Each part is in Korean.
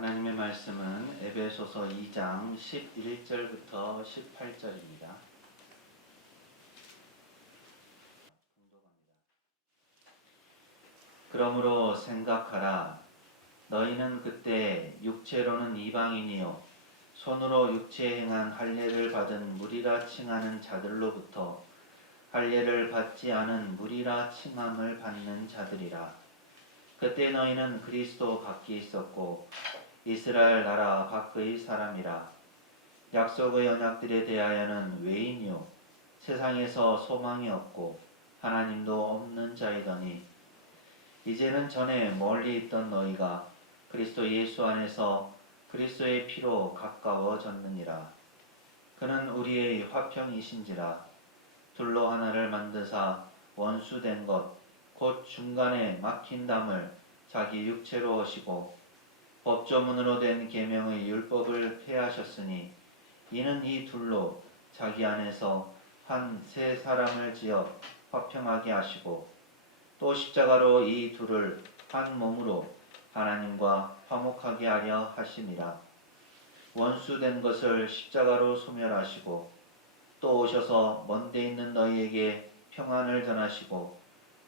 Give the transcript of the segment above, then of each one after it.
하나님의 말씀은 에베소서 2장 11절부터 18절입니다. 그러므로 생각하라. 너희는 그때 육체로는 이방인이요 손으로 육체에 행한 할례를 받은 무리라 칭하는 자들로부터 할례를 받지 않은 무리라 칭함을 받는 자들이라. 그때 너희는 그리스도 밖에 있었고 이스라엘 나라 밖의 사람이라. 약속의 언약들에 대하여는 외인이요 세상에서 소망이 없고 하나님도 없는 자이더니 이제는 전에 멀리 있던 너희가 그리스도 예수 안에서 그리스도의 피로 가까워졌느니라. 그는 우리의 화평이신지라. 둘로 하나를 만드사 원수된 것 곧 중간에 막힌 담을 자기 육체로 오시고 법조문으로 된 계명의 율법을 폐하셨으니 이는 이 둘로 자기 안에서 한 새 사람을 지어 화평하게 하시고 또 십자가로 이 둘을 한 몸으로 하나님과 화목하게 하려 하심이라. 원수된 것을 십자가로 소멸하시고 또 오셔서 먼 데 있는 너희에게 평안을 전하시고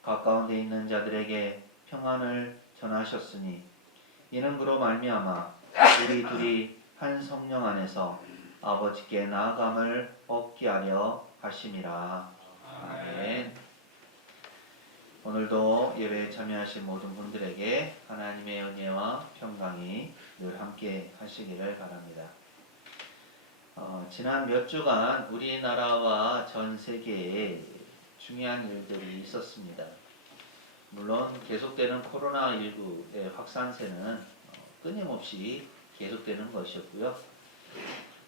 가까운 데 있는 자들에게 평안을 전하셨으니 이는 그로 말미암아 우리 둘이 한 성령 안에서 아버지께 나아감을 얻게 하려 하심이라. 아멘. 오늘도 예배에 참여하신 모든 분들에게 하나님의 은혜와 평강이 늘 함께 하시기를 바랍니다. 지난 몇 주간 우리나라와 전 세계에 중요한 일들이 있었습니다. 물론 계속되는 코로나19의 확산세는 끊임없이 계속되는 것이었고요.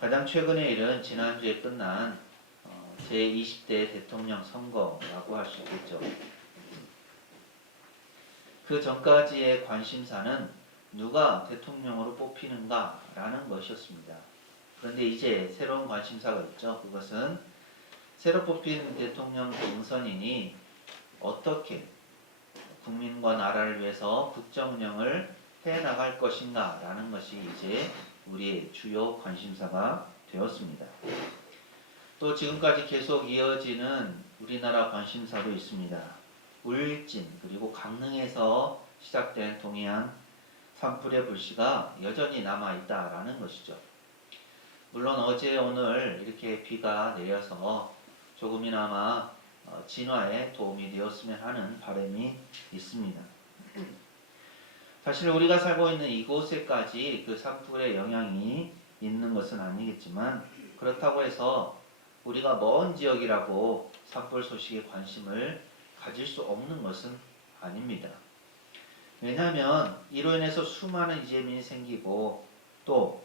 가장 최근의 일은 지난주에 끝난 제20대 대통령 선거라고 할 수 있겠죠. 그 전까지의 관심사는 누가 대통령으로 뽑히는가라는 것이었습니다. 그런데 이제 새로운 관심사가 있죠. 그것은 새로 뽑힌 대통령 당선인이 어떻게 국민과 나라를 위해서 국정 운영을 해나갈 것인가라는 것이 이제 우리의 주요 관심사가 되었습니다. 또 지금까지 계속 이어지는 우리나라 관심사도 있습니다. 울진 그리고 강릉에서 시작된 동해안 산불의 불씨가 여전히 남아있다라는 것이죠. 물론 어제 오늘 이렇게 비가 내려서 조금이나마 진화에 도움이 되었으면 하는 바람이 있습니다. 사실 우리가 살고 있는 이곳에까지 그 산불의 영향이 있는 것은 아니겠지만 그렇다고 해서 우리가 먼 지역이라고 산불 소식에 관심을 가질 수 없는 것은 아닙니다. 왜냐하면 이로 인해서 수많은 이재민이 생기고 또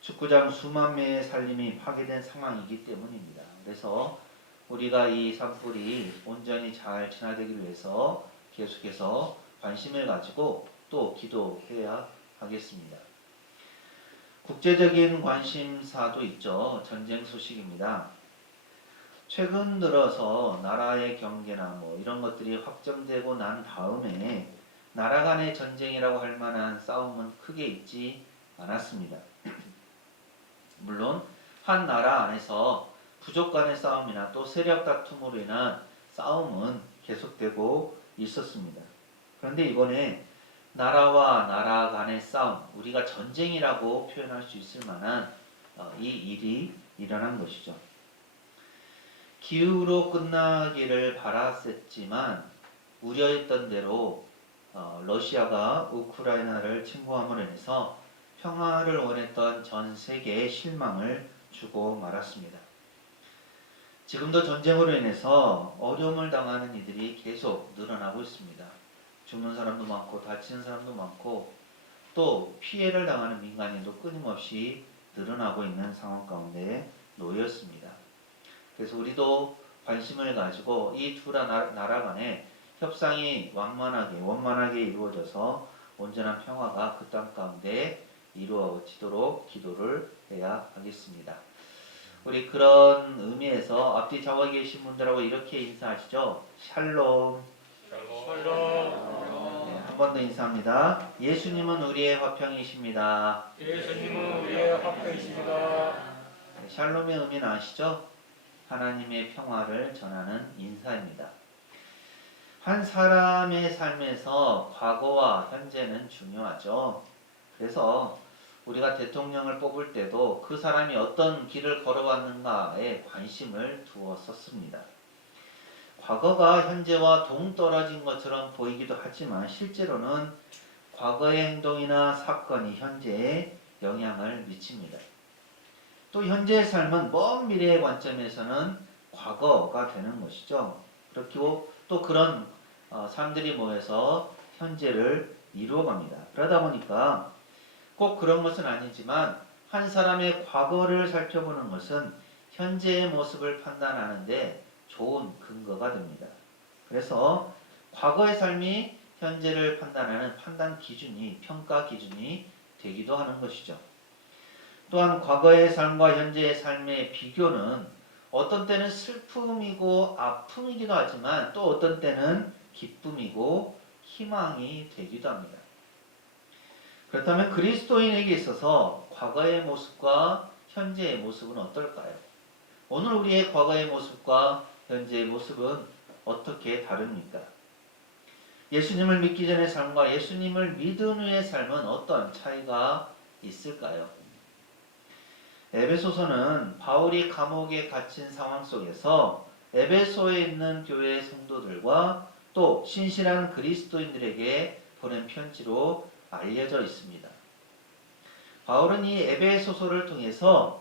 축구장 수만 명의 살림이 파괴된 상황이기 때문입니다. 그래서 우리가 이 산불이 온전히 잘 진화되기 위해서 계속해서 관심을 가지고 또 기도해야 하겠습니다. 국제적인 관심사도 있죠. 전쟁 소식입니다. 최근 들어서 나라의 경계나 이런 것들이 확정되고 난 다음에 나라 간의 전쟁이라고 할 만한 싸움은 크게 있지 않았습니다. 물론 한 나라 안에서 부족 간의 싸움이나 또 세력 다툼으로 인한 싸움은 계속되고 있었습니다. 그런데 이번에 나라와 나라 간의 싸움, 우리가 전쟁이라고 표현할 수 있을 만한 이 일이 일어난 것이죠. 기후로 끝나기를 바랐었지만 우려했던 대로 러시아가 우크라이나를 침공함으로 인해서 평화를 원했던 전 세계에 실망을 주고 말았습니다. 지금도 전쟁으로 인해서 어려움을 당하는 이들이 계속 늘어나고 있습니다. 죽는 사람도 많고 다치는 사람도 많고 또 피해를 당하는 민간인도 끊임없이 늘어나고 있는 상황 가운데 놓였습니다. 그래서 우리도 관심을 가지고 이 두 나라 간의 협상이 원만하게 이루어져서 온전한 평화가 그 땅 가운데 이루어지도록 기도를 해야 하겠습니다. 우리 그런 의미에서 앞뒤 좌우에 계신 분들하고 이렇게 인사하시죠. 샬롬. 샬롬. 네, 번 더 인사합니다. 예수님은 우리의 화평이십니다. 예수님은 우리의 화평이십니다. 샬롬의 의미는 아시죠? 하나님의 평화를 전하는 인사입니다. 한 사람의 삶에서 과거와 현재는 중요하죠. 그래서 우리가 대통령을 뽑을 때도 그 사람이 어떤 길을 걸어왔는가에 관심을 두었었습니다. 과거가 현재와 동떨어진 것처럼 보이기도 하지만 실제로는 과거의 행동이나 사건이 현재에 영향을 미칩니다. 또 현재의 삶은 먼 미래의 관점에서는 과거가 되는 것이죠. 그렇고 또 그런 사람들이 모여서 현재를 이루어갑니다. 그러다 보니까 꼭 그런 것은 아니지만 한 사람의 과거를 살펴보는 것은 현재의 모습을 판단하는데 좋은 근거가 됩니다. 그래서 과거의 삶이 현재를 판단하는 판단 기준이, 평가 기준이 되기도 하는 것이죠. 또한 과거의 삶과 현재의 삶의 비교는 어떤 때는 슬픔이고 아픔이기도 하지만 또 어떤 때는 기쁨이고 희망이 되기도 합니다. 그렇다면 그리스도인에게 있어서 과거의 모습과 현재의 모습은 어떨까요? 오늘 우리의 과거의 모습과 현재의 모습은 어떻게 다릅니까? 예수님을 믿기 전의 삶과 예수님을 믿은 후의 삶은 어떤 차이가 있을까요? 에베소서는 바울이 감옥에 갇힌 상황 속에서 에베소에 있는 교회의 성도들과 또 신실한 그리스도인들에게 보낸 편지로 알려져 있습니다. 바울은 이 에베소서를 통해서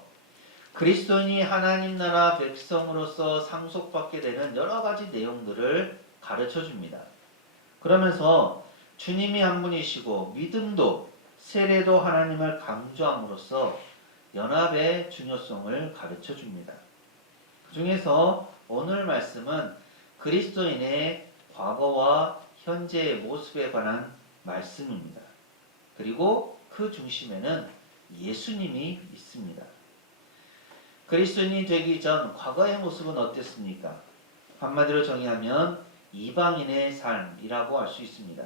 그리스도인이 하나님 나라 백성으로서 상속받게 되는 여러 가지 내용들을 가르쳐 줍니다. 그러면서 주님이 한 분이시고 믿음도 세례도 하나님을 강조함으로써 연합의 중요성을 가르쳐 줍니다. 그 중에서 오늘 말씀은 그리스도인의 과거와 현재의 모습에 관한 말씀입니다. 그리고 그 중심에는 예수님이 있습니다. 그리스도인이 되기 전 과거의 모습은 어땠습니까? 한마디로 정의하면 이방인의 삶이라고 할 수 있습니다.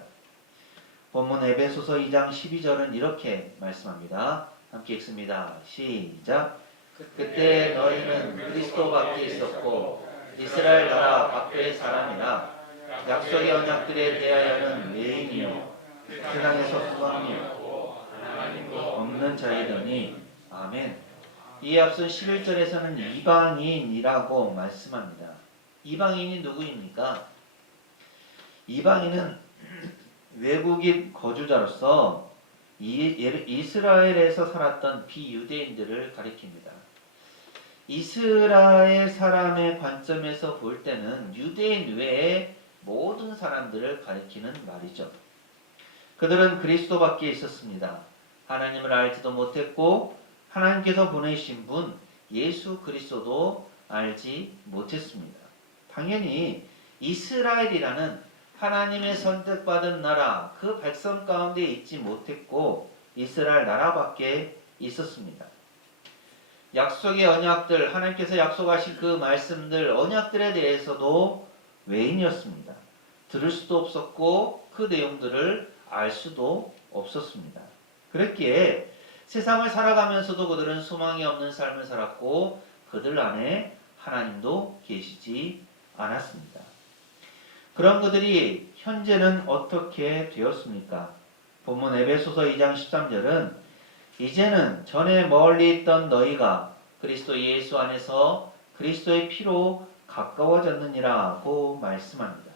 본문 에베소서 2장 12절은 이렇게 말씀합니다. 함께 읽습니다. 시작. 그때 너희는 그리스도 밖에 있었고 이스라엘 나라 밖의 사람이라 약속의 언약들에 대하여는 외인이요 세상에서 소망이 없는 자이더니 아멘. 이에 앞서 11절에서는 이방인이라고 말씀합니다. 이방인이 누구입니까? 이방인은 외국인 거주자로서 이스라엘에서 살았던 비유대인들을 가리킵니다. 이스라엘 사람의 관점에서 볼 때는 유대인 외의 모든 사람들을 가리키는 말이죠. 그들은 그리스도 밖에 있었습니다. 하나님을 알지도 못했고 하나님께서 보내신 분 예수 그리스도도 알지 못했습니다. 당연히 이스라엘이라는 하나님의 선택받은 나라, 그 백성 가운데 있지 못했고 이스라엘 나라밖에 있었습니다. 약속의 언약들, 하나님께서 약속하신 그 말씀들, 언약들에 대해서도 외인이었습니다. 들을 수도 없었고 그 내용들을 알 수도 없었습니다. 그랬기에 세상을 살아가면서도 그들은 소망이 없는 삶을 살았고 그들 안에 하나님도 계시지 않았습니다. 그런 그들이 현재는 어떻게 되었습니까? 본문 에베소서 2장 13절은 이제는 전에 멀리 있던 너희가 그리스도 예수 안에서 그리스도의 피로 가까워졌느니라고 말씀합니다.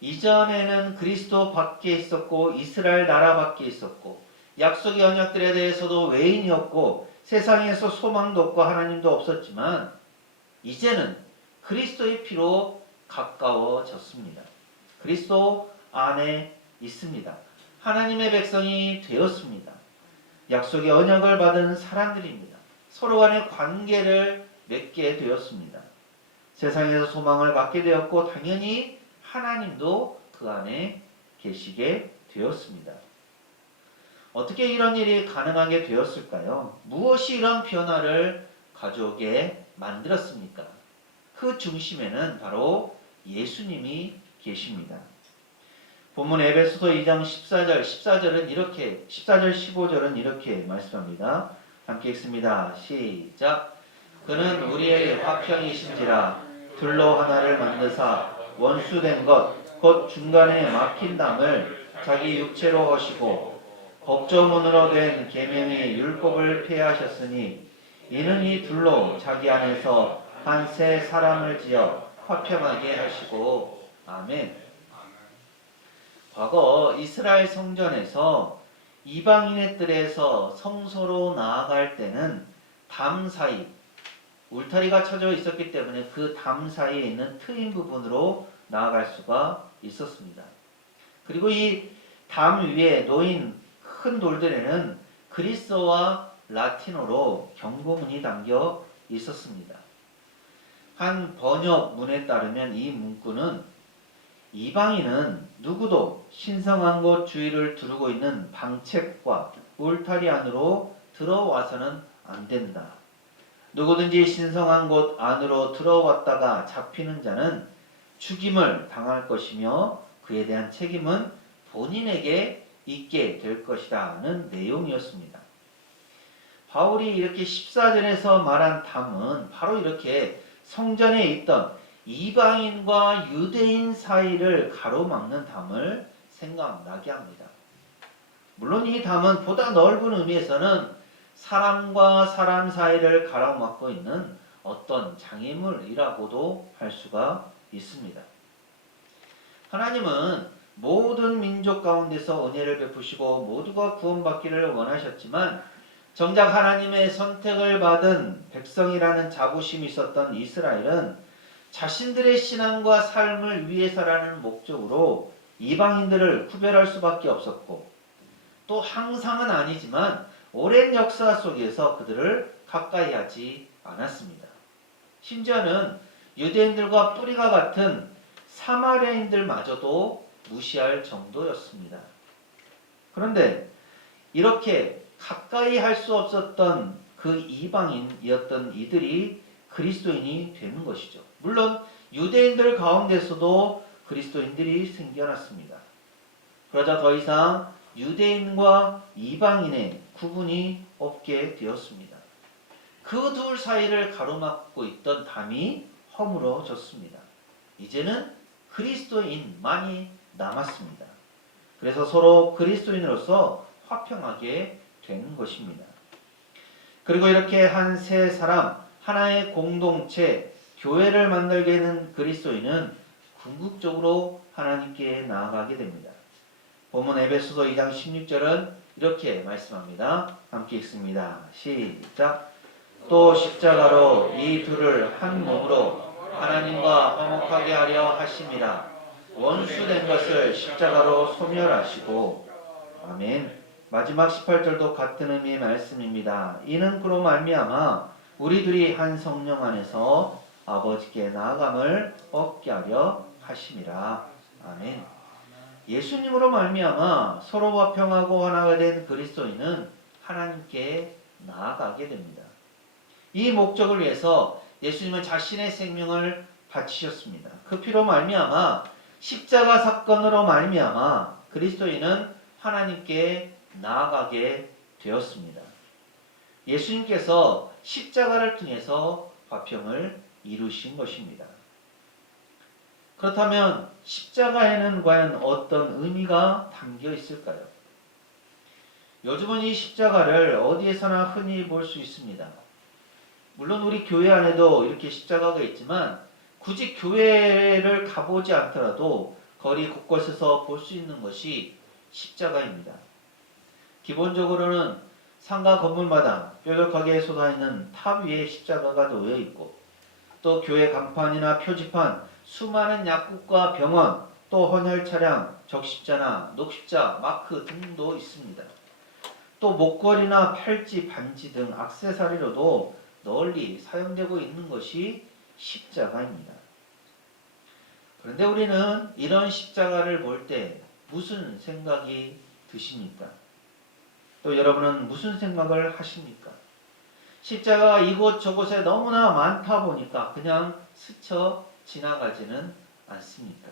이전에는 그리스도 밖에 있었고 이스라엘 나라 밖에 있었고 약속의 언약들에 대해서도 외인이었고 세상에서 소망도 없고 하나님도 없었지만 이제는 그리스도의 피로 가까워졌습니다. 그리스도 안에 있습니다. 하나님의 백성이 되었습니다. 약속의 언약을 받은 사람들입니다. 서로 간의 관계를 맺게 되었습니다. 세상에서 소망을 받게 되었고 당연히 하나님도 그 안에 계시게 되었습니다. 어떻게 이런 일이 가능하게 되었을까요? 무엇이 이런 변화를 가져오게 만들었습니까? 그 중심에는 바로 예수님이 계십니다. 본문 에베소서 2장 14절은 이렇게 14절 15절은 이렇게 말씀합니다. 함께 읽습니다. 시작. 그는 우리의 화평이신지라 둘로 하나를 만드사 원수된 것 곧 중간에 막힌 담을 자기 육체로 하시고 법조문으로 된 계명의 율법을 폐하셨으니 이는 이 둘로 자기 안에서 한 새 사람을 지어 화평하게 하시고 아멘. 과거 이스라엘 성전에서 이방인의 뜰에서 성소로 나아갈 때는 담 사이 울타리가 쳐져 있었기 때문에 그 담 사이에 있는 트인 부분으로 나아갈 수가 있었습니다. 그리고 이 담 위에 놓인 큰 돌들에는 그리스어와 라틴어로 경고문이 담겨 있었습니다. 한 번역문에 따르면 이 문구는 이방인은 누구도 신성한 곳 주위를 두르고 있는 방책과 울타리 안으로 들어와서는 안 된다. 누구든지 신성한 곳 안으로 들어왔다가 잡히는 자는 죽임을 당할 것이며 그에 대한 책임은 본인에게 있게 될 것이라는 내용이었습니다. 바울이 이렇게 14절에서 말한 담은 바로 이렇게 성전에 있던 이방인과 유대인 사이를 가로막는 담을 생각나게 합니다. 물론 이 담은 보다 넓은 의미에서는 사람과 사람 사이를 가로막고 있는 어떤 장애물이라고도 할 수가 있습니다. 하나님은 모든 민족 가운데서 은혜를 베푸시고 모두가 구원받기를 원하셨지만 정작 하나님의 선택을 받은 백성이라는 자부심이 있었던 이스라엘은 자신들의 신앙과 삶을 위해서라는 목적으로 이방인들을 구별할 수밖에 없었고 또 항상은 아니지만 오랜 역사 속에서 그들을 가까이 하지 않았습니다. 심지어는 유대인들과 뿌리가 같은 사마리아인들마저도 무시할 정도였습니다. 그런데 이렇게 가까이 할 수 없었던 그 이방인이었던 이들이 그리스도인이 되는 것이죠. 물론 유대인들 가운데서도 그리스도인들이 생겨났습니다. 그러자 더 이상 유대인과 이방인의 구분이 없게 되었습니다. 그 둘 사이를 가로막고 있던 담이 허물어졌습니다. 이제는 그리스도인만이 남았습니다. 그래서 서로 그리스도인으로서 화평하게 되는 것입니다. 그리고 이렇게 한 세 사람, 하나의 공동체, 교회를 만들게 되는 그리스도인은 궁극적으로 하나님께 나아가게 됩니다. 본문 에베소서 2장 16절은 이렇게 말씀합니다. 함께 읽습니다. 시작. 또 십자가로 이 둘을 한 몸으로 하나님과 화목하게 하려 하심이라. 원수된 것을 십자가로 소멸하시고. 아멘. 마지막 18절도 같은 의미의 말씀입니다. 이는 그로 말미암아 우리들이 한 성령 안에서 아버지께 나아감을 얻게 하려 하심이라. 아멘. 예수님으로 말미암아 서로 화평하고 하나가 된 그리스도인은 하나님께 나아가게 됩니다. 이 목적을 위해서 예수님은 자신의 생명을 바치셨습니다. 그 피로 말미암아 십자가 사건으로 말미암아 그리스도인은 하나님께 나아가게 되었습니다. 예수님께서 십자가를 통해서 화평을 이루신 것입니다. 그렇다면 십자가에는 과연 어떤 의미가 담겨 있을까요? 요즘은 이 십자가를 어디에서나 흔히 볼 수 있습니다. 물론 우리 교회 안에도 이렇게 십자가가 있지만 굳이 교회를 가보지 않더라도 거리 곳곳에서 볼 수 있는 것이 십자가입니다. 기본적으로는 상가 건물마다 뾰족하게 솟아있는 탑 위에 십자가가 놓여 있고 또 교회 간판이나 표지판, 수많은 약국과 병원, 또 헌혈 차량, 적십자나 녹십자, 마크 등도 있습니다. 또 목걸이나 팔찌, 반지 등 액세서리로도 널리 사용되고 있는 것이 십자가입니다. 그런데 우리는 이런 십자가를 볼 때 무슨 생각이 드십니까? 또 여러분은 무슨 생각을 하십니까? 십자가가 이곳저곳에 너무나 많다 보니까 그냥 스쳐 지나가지는 않습니까?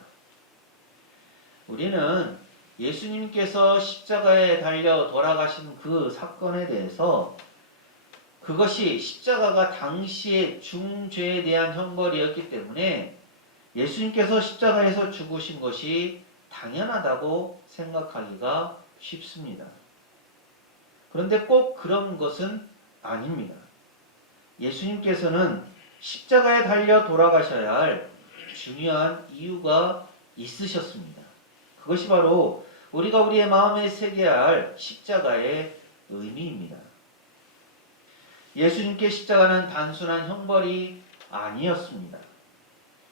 우리는 예수님께서 십자가에 달려 돌아가신 그 사건에 대해서 그것이 십자가가 당시의 중죄에 대한 형벌이었기 때문에 예수님께서 십자가에서 죽으신 것이 당연하다고 생각하기가 쉽습니다. 그런데 꼭 그런 것은 아닙니다. 예수님께서는 십자가에 달려 돌아가셔야 할 중요한 이유가 있으셨습니다. 그것이 바로 우리가 우리의 마음에 새겨야 할 십자가의 의미입니다. 예수님께 십자가는 단순한 형벌이 아니었습니다.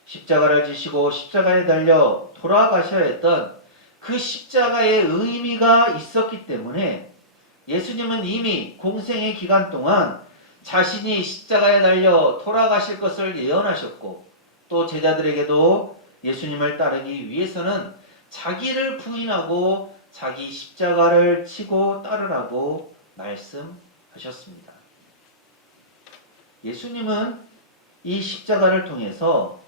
십자가를 지시고 십자가에 달려 돌아가셔야 했던 그 십자가의 의미가 있었기 때문에 예수님은 이미 공생의 기간 동안 자신이 십자가에 달려 돌아가실 것을 예언하셨고 또 제자들에게도 예수님을 따르기 위해서는 자기를 부인하고 자기 십자가를 치고 따르라고 말씀하셨습니다. 예수님은 이 십자가를 통해서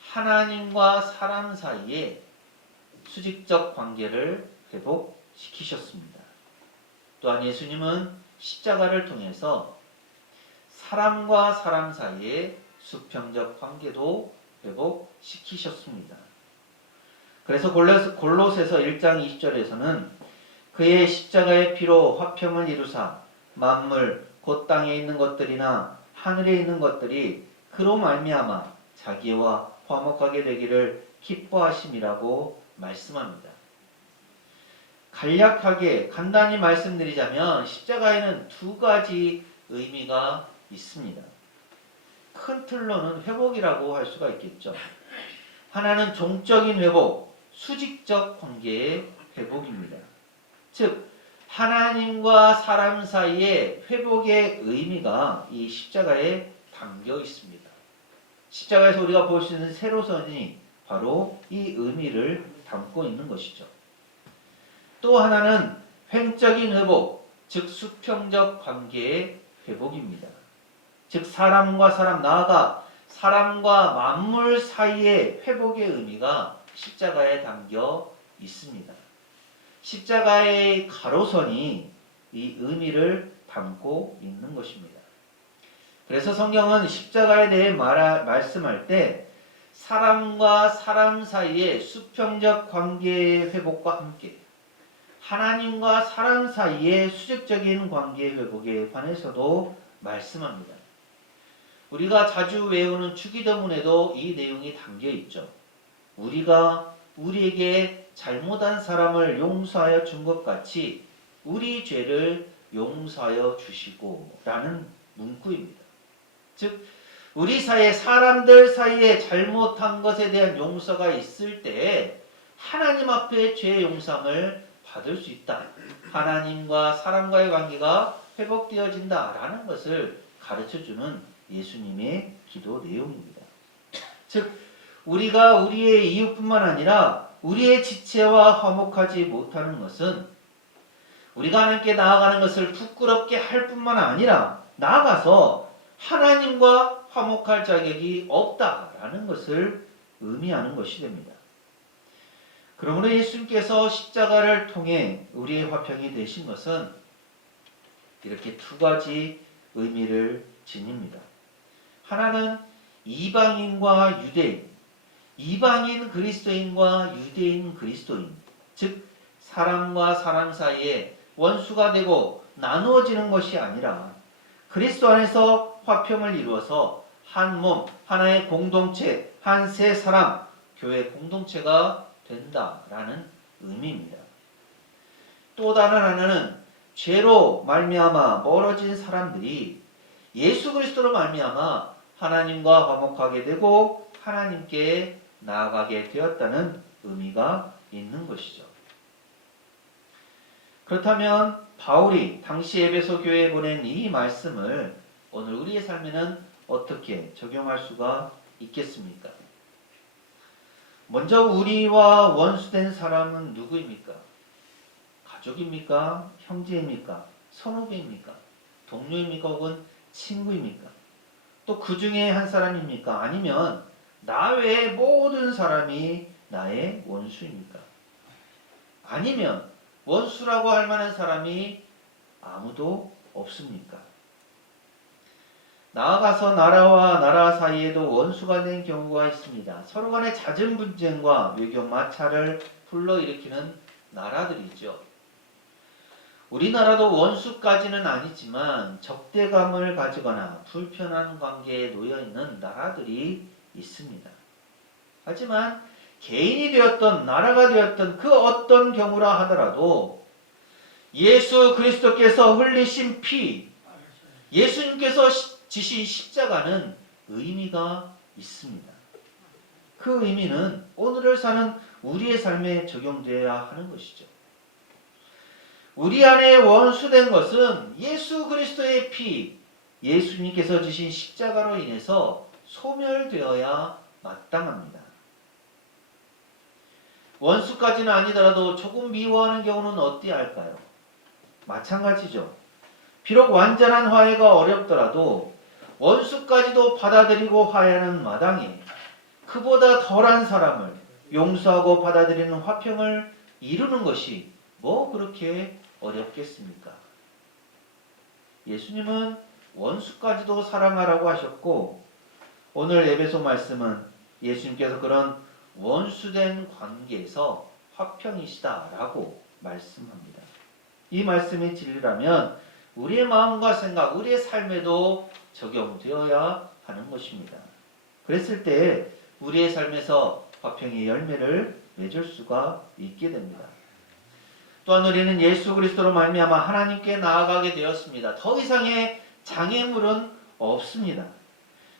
하나님과 사람 사이에 수직적 관계를 회복시키셨습니다. 또한 예수님은 십자가를 통해서 사람과 사람 사이의 수평적 관계도 회복시키셨습니다. 그래서 골로새서 1장 20절에서는 그의 십자가의 피로 화평을 이루사 만물 곧 땅에 있는 것들이나 하늘에 있는 것들이 그로 말미암아 자기와 화목하게 되기를 기뻐하심이라고 말씀합니다. 간략하게 간단히 말씀드리자면 십자가에는 두 가지 의미가 있습니다. 큰 틀로는 회복이라고 할 수가 있겠죠. 하나는 종적인 회복, 수직적 관계의 회복입니다. 즉 하나님과 사람 사이의 회복의 의미가 이 십자가에 담겨 있습니다. 십자가에서 우리가 볼 수 있는 세로선이 바로 이 의미를 담고 있는 것이죠. 또 하나는 횡적인 회복, 즉 수평적 관계의 회복입니다. 즉 사람과 사람, 나아가 사람과 만물 사이의 회복의 의미가 십자가에 담겨 있습니다. 십자가의 가로선이 이 의미를 담고 있는 것입니다. 그래서 성경은 십자가에 대해 말씀할 때 사람과 사람 사이의 수평적 관계의 회복과 함께 하나님과 사람 사이의 수직적인 관계의 회복에 관해서도 말씀합니다. 우리가 자주 외우는 주기도문에도 이 내용이 담겨 있죠. 우리가 우리에게 잘못한 사람을 용서하여 준 것 같이 우리 죄를 용서하여 주시고 라는 문구입니다. 즉 우리 사이에 사람들 사이에 잘못한 것에 대한 용서가 있을 때 하나님 앞에 죄 용서를 받을 수 있다. 하나님과 사람과의 관계가 회복되어진다라는 것을 가르쳐주는 예수님의 기도 내용입니다. 즉 우리가 우리의 이웃뿐만 아니라 우리의 지체와 화목하지 못하는 것은 우리가 하나님께 나아가는 것을 부끄럽게 할 뿐만 아니라 나아가서 하나님과 화목할 자격이 없다라는 것을 의미하는 것이 됩니다. 그러므로 예수님께서 십자가를 통해 우리의 화평이 되신 것은 이렇게 두 가지 의미를 지닙니다. 하나는 이방인과 유대인, 이방인 그리스도인과 유대인 그리스도인, 즉 사람과 사람 사이에 원수가 되고 나누어지는 것이 아니라 그리스도 안에서 화평을 이루어서 한 몸, 하나의 공동체, 한 세 사람, 교회 공동체가 된다라는 의미입니다. 또 다른 하나는 죄로 말미암아 멀어진 사람들이 예수 그리스도로 말미암아 하나님과 화목하게 되고 하나님께 나아가게 되었다는 의미가 있는 것이죠. 그렇다면 바울이 당시 에베소 교회에 보낸 이 말씀을 오늘 우리의 삶에는 어떻게 적용할 수가 있겠습니까? 먼저 우리와 원수된 사람은 누구입니까? 가족입니까? 형제입니까? 선후배입니까? 동료입니까? 혹은 친구입니까? 또 그 중에 한 사람입니까? 아니면 나 외의 모든 사람이 나의 원수입니까? 아니면 원수라고 할 만한 사람이 아무도 없습니까? 나아가서 나라와 나라 사이에도 원수가 된 경우가 있습니다. 서로 간의 잦은 분쟁과 외교 마찰을 불러일으키는 나라들이죠. 우리나라도 원수까지는 아니지만 적대감을 가지거나 불편한 관계에 놓여있는 나라들이 있습니다. 하지만 개인이 되었던 나라가 되었던 그 어떤 경우라 하더라도 예수 그리스도께서 흘리신 피, 예수님께서 지신 십자가는 의미가 있습니다. 그 의미는 오늘을 사는 우리의 삶에 적용되어야 하는 것이죠. 우리 안에 원수된 것은 예수 그리스도의 피, 예수님께서 지신 십자가로 인해서 소멸되어야 마땅합니다. 원수까지는 아니더라도 조금 미워하는 경우는 어찌할까요? 마찬가지죠. 비록 완전한 화해가 어렵더라도 원수까지도 받아들이고 화해하는 마당에 그보다 덜한 사람을 용서하고 받아들이는 화평을 이루는 것이 뭐 그렇게 어렵겠습니까? 예수님은 원수까지도 사랑하라고 하셨고 오늘 에베소 말씀은 예수님께서 그런 원수된 관계에서 화평이시다라고 말씀합니다. 이 말씀이 진리라면 우리의 마음과 생각, 우리의 삶에도 적용되어야 하는 것입니다. 그랬을 때 우리의 삶에서 화평의 열매를 맺을 수가 있게 됩니다. 또한 우리는 예수 그리스도로 말미암아 하나님께 나아가게 되었습니다. 더 이상의 장애물은 없습니다.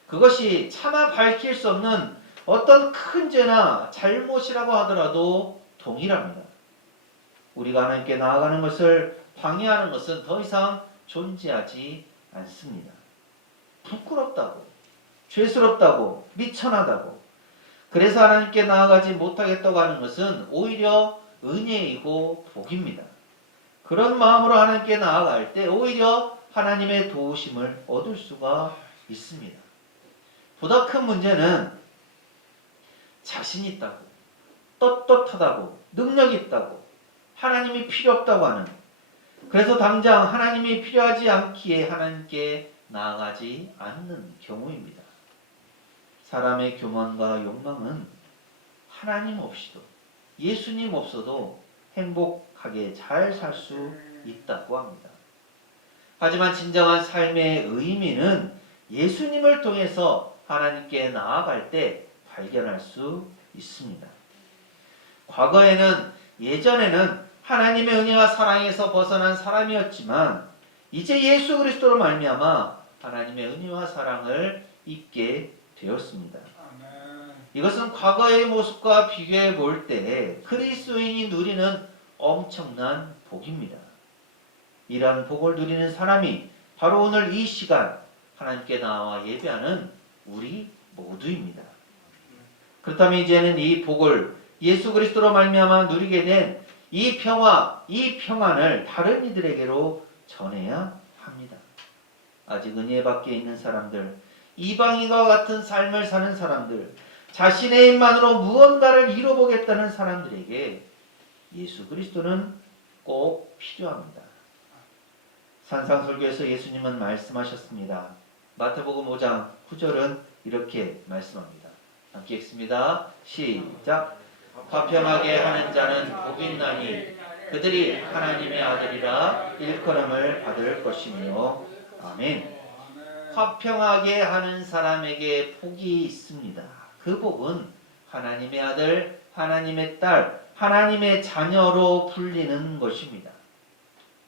그것이 차마 밝힐 수 없는 어떤 큰 죄나 잘못이라고 하더라도 동일합니다. 우리가 하나님께 나아가는 것을 방해하는 것은 더 이상 존재하지 않습니다. 부끄럽다고, 죄스럽다고, 미천하다고, 그래서 하나님께 나아가지 못하겠다고 하는 것은 오히려 은혜이고 복입니다. 그런 마음으로 하나님께 나아갈 때 오히려 하나님의 도우심을 얻을 수가 있습니다. 보다 큰 문제는 자신 있다고, 떳떳하다고, 능력 있다고, 하나님이 필요 없다고 하는, 그래서 당장 하나님이 필요하지 않기에 하나님께 나아가지 않는 경우입니다. 사람의 교만과 욕망은 하나님 없이도, 예수님 없어도 행복하게 잘 살 수 있다고 합니다. 하지만 진정한 삶의 의미는 예수님을 통해서 하나님께 나아갈 때 발견할 수 있습니다. 예전에는 하나님의 은혜와 사랑에서 벗어난 사람이었지만 이제 예수 그리스도로 말미암아 하나님의 은혜와 사랑을 입게 되었습니다. 이것은 과거의 모습과 비교해 볼 때 그리스도인이 누리는 엄청난 복입니다. 이러한 복을 누리는 사람이 바로 오늘 이 시간 하나님께 나와 예배하는 우리 모두입니다. 그렇다면 이제는 이 복을 예수 그리스도로 말미암아 누리게 된 이 평화, 이 평안을 다른 이들에게로 전해야 합니다. 아직 은혜 밖에 있는 사람들, 이방인과 같은 삶을 사는 사람들, 자신의 힘만으로 무언가를 이뤄보겠다는 사람들에게 예수 그리스도는 꼭 필요합니다. 산상설교에서 예수님은 말씀하셨습니다. 마태복음 5장 9절은 이렇게 말씀합니다. 함께 읽습니다. 시작. 화평하게 하는 자는 복이 있나니 그들이 하나님의 아들이라 일컬음을 받을 것이며. 아멘. 화평하게 하는 사람에게 복이 있습니다. 그 복은 하나님의 아들, 하나님의 딸, 하나님의 자녀로 불리는 것입니다.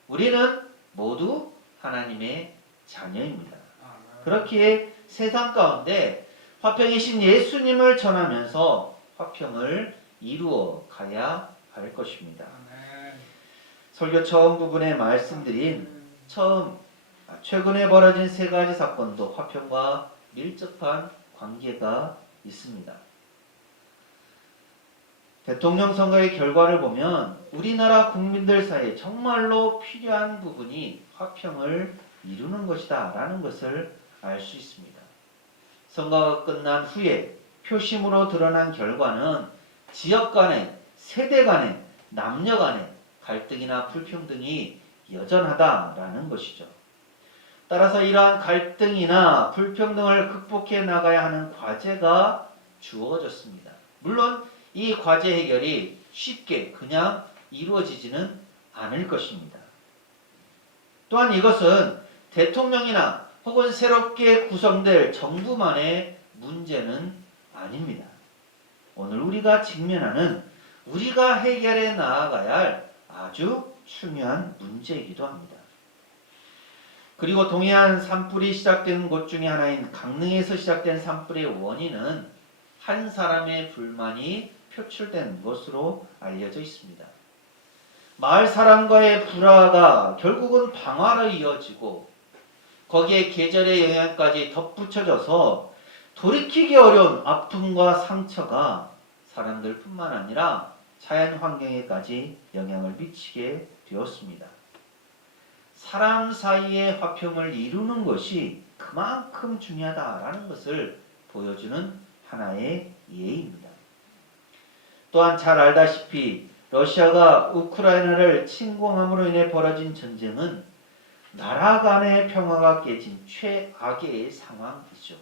우리는 모두 하나님의 자녀입니다. 그렇기에 세상 가운데 화평이신 예수님을 전하면서 화평을 이루어 가야 할 것입니다. 설교 처음 부분에 말씀드린 최근에 벌어진 세 가지 사건도 화평과 밀접한 관계가 있습니다. 대통령 선거의 결과를 보면 우리나라 국민들 사이에 정말로 필요한 부분이 화평을 이루는 것이다 라는 것을 알 수 있습니다. 선거가 끝난 후에 표심으로 드러난 결과는 지역 간의, 세대 간의 남녀 간의 갈등이나 불평등이 여전하다라는 것이죠. 따라서 이러한 갈등이나 불평등을 극복해 나가야 하는 과제가 주어졌습니다. 물론 이 과제 해결이 쉽게 그냥 이루어지지는 않을 것입니다. 또한 이것은 대통령이나 혹은 새롭게 구성될 정부만의 문제는 아닙니다. 오늘 우리가 직면하는, 우리가 해결해 나아가야 할 아주 중요한 문제이기도 합니다. 그리고 동해안 산불이 시작된 곳 중에 하나인 강릉에서 시작된 산불의 원인은 한 사람의 불만이 표출된 것으로 알려져 있습니다. 마을 사람과의 불화가 결국은 방화로 이어지고 거기에 계절의 영향까지 덧붙여져서 돌이키기 어려운 아픔과 상처가 사람들뿐만 아니라 자연 환경에까지 영향을 미치게 되었습니다. 사람 사이의 화평을 이루는 것이 그만큼 중요하다라는 것을 보여주는 하나의 예입니다. 또한 잘 알다시피 러시아가 우크라이나를 침공함으로 인해 벌어진 전쟁은 나라 간의 평화가 깨진 최악의 상황이죠.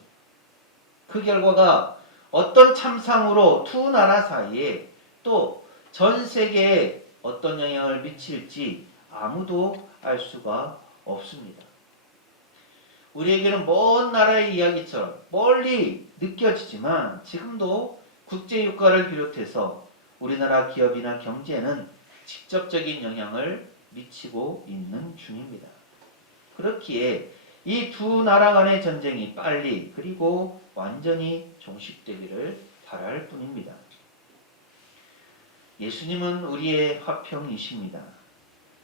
그 결과가 어떤 참상으로 두 나라 사이에 또 전 세계에 어떤 영향을 미칠지 아무도 알 수가 없습니다. 우리에게는 먼 나라의 이야기처럼 멀리 느껴지지만 지금도 국제유가를 비롯해서 우리나라 기업이나 경제에는 직접적인 영향을 미치고 있는 중입니다. 그렇기에 이 두 나라 간의 전쟁이 빨리 그리고 완전히 종식되기를 바랄 뿐입니다. 예수님은 우리의 화평이십니다.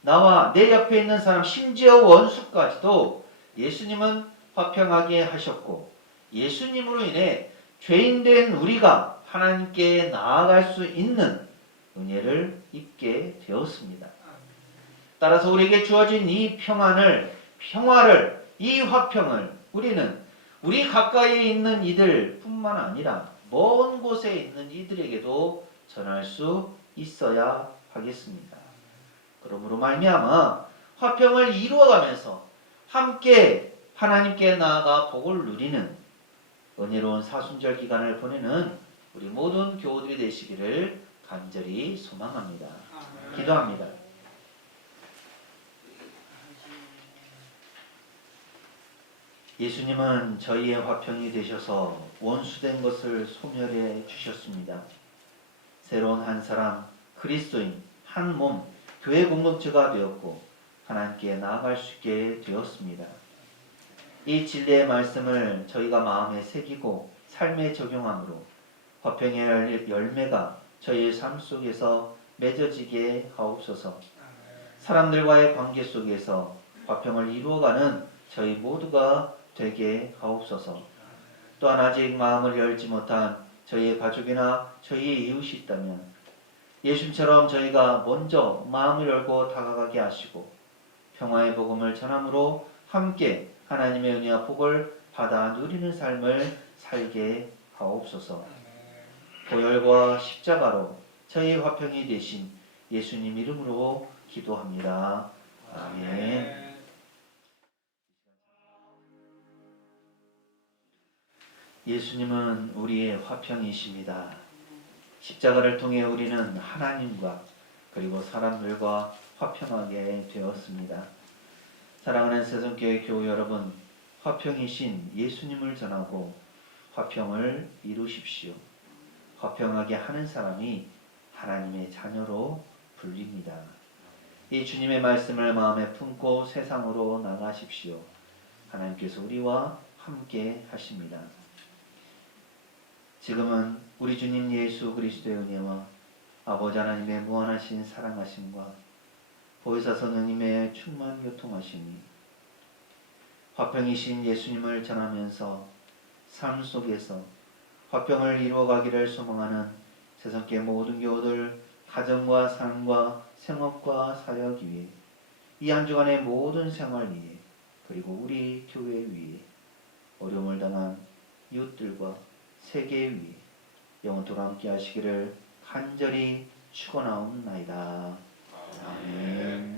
나와 내 옆에 있는 사람, 심지어 원수까지도 예수님은 화평하게 하셨고 예수님으로 인해 죄인된 우리가 하나님께 나아갈 수 있는 은혜를 입게 되었습니다. 따라서 우리에게 주어진 이 평화를, 이 화평을 우리는 우리 가까이에 있는 이들 뿐만 아니라 먼 곳에 있는 이들에게도 전할 수 있어야 하겠습니다. 그러므로 말미암아 화평을 이루어가면서 함께 하나님께 나아가 복을 누리는 은혜로운 사순절 기간을 보내는 우리 모든 교우들이 되시기를 간절히 소망합니다. 기도합니다. 예수님은 저희의 화평이 되셔서 원수된 것을 소멸해 주셨습니다. 새로운 한 사람, 그리스도인, 한 몸, 교회 공동체가 되었고 하나님께 나아갈 수 있게 되었습니다. 이 진리의 말씀을 저희가 마음에 새기고 삶에 적용함으로 화평의 열매가 저희의 삶 속에서 맺어지게 하옵소서. 사람들과의 관계 속에서 화평을 이루어가는 저희 모두가 되게 하옵소서. 또한 아직 마음을 열지 못한 저희의 가족이나 저희의 이웃이 있다면 예수님처럼 저희가 먼저 마음을 열고 다가가게 하시고 평화의 복음을 전함으로 함께 하나님의 은혜와 복을 받아 누리는 삶을 살게 하옵소서. 보혈과 십자가로 저희의 화평이 되신 예수님 이름으로 기도합니다. 아멘. 예수님은 우리의 화평이십니다. 십자가를 통해 우리는 하나님과 그리고 사람들과 화평하게 되었습니다. 사랑하는 세상교회 교우 여러분, 화평이신 예수님을 전하고 화평을 이루십시오. 화평하게 하는 사람이 하나님의 자녀로 불립니다. 이 주님의 말씀을 마음에 품고 세상으로 나가십시오. 하나님께서 우리와 함께 하십니다. 지금은 우리 주님 예수 그리스도의 은혜와 아버지 하나님의 무한하신 사랑하심과 보혜사 선생님의 충만 교통하심이 화평이신 예수님을 전하면서 삶 속에서 화평을 이루어가기를 소망하는 세상계 모든 교우들 가정과 삶과 생업과 사역 위에 이 한 주간의 모든 생활 위에 그리고 우리 교회 위에 어려움을 당한 이웃들과 세계 위에 영원토록 함께 하시기를 간절히 축원하옵나이다. 아멘.